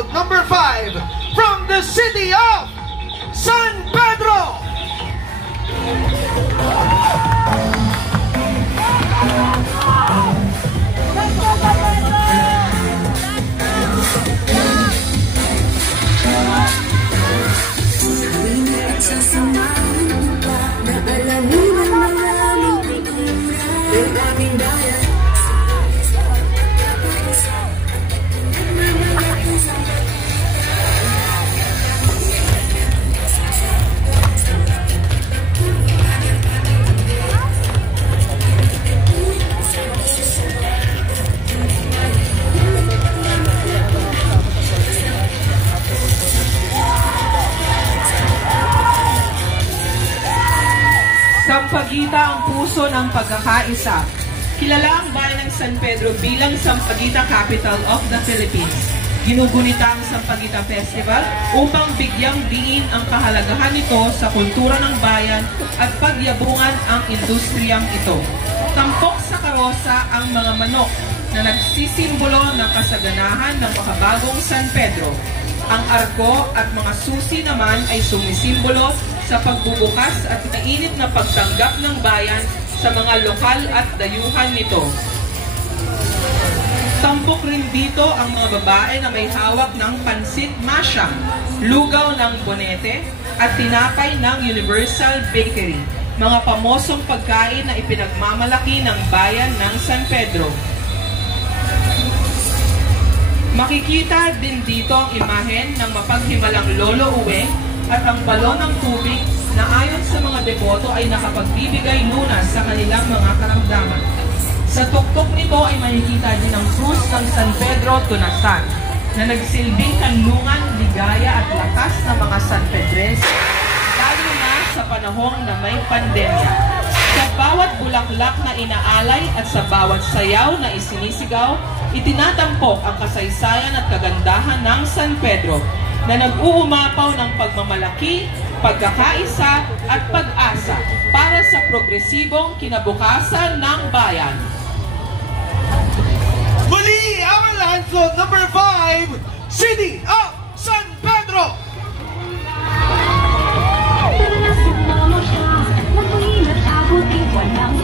landslide number 5 from the city of San Pedro. Sampaguita ang puso ng pagkakaisa. Kilala ang bayan ng San Pedro bilang Sampaguita Capital of the Philippines. Ginugunita ang Sampaguita Festival upang bigyang diin ang kahalagahan nito sa kultura ng bayan at pagyabungan ang industriyang ito. Tampok sa karosa ang mga manok na nagsisimbolo ng kasaganahan ng makabagong San Pedro. Ang arko at mga susi naman ay sumisimbolo sa pagbubukas at mainit na pagtanggap ng bayan sa mga lokal at dayuhan nito. Tampok rin dito ang mga babae na may hawak ng pansit masyang, lugaw ng bonete at tinapay ng Universal Bakery, mga pamosong pagkain na ipinagmamalaki ng bayan ng San Pedro. Makikita din dito ang imahen ng mapaghimalang Lolo Uweng at ang balon ng tubig na ayon sa mga deboto ay nakapagbibigay lunas sa kanilang mga karamdaman. Sa tuktok nito ay makikita din ang krus ng San Pedro Tunasan na nagsilbing kanlungan, ligaya at lakas ng mga San Pedrense, lalo na sa panahong na may pandemya. Sa bawat bulaklak na inaalay at sa bawat sayaw na isinisigaw, itinatampok ang kasaysayan at kagandahan ng San Pedro na nag-uumapaw ng pagmamalaki, pagkakaisa at pag-asa para sa progresibong kinabukasan ng bayan. Muli ang landslide number 5, City of San Pedro. Walang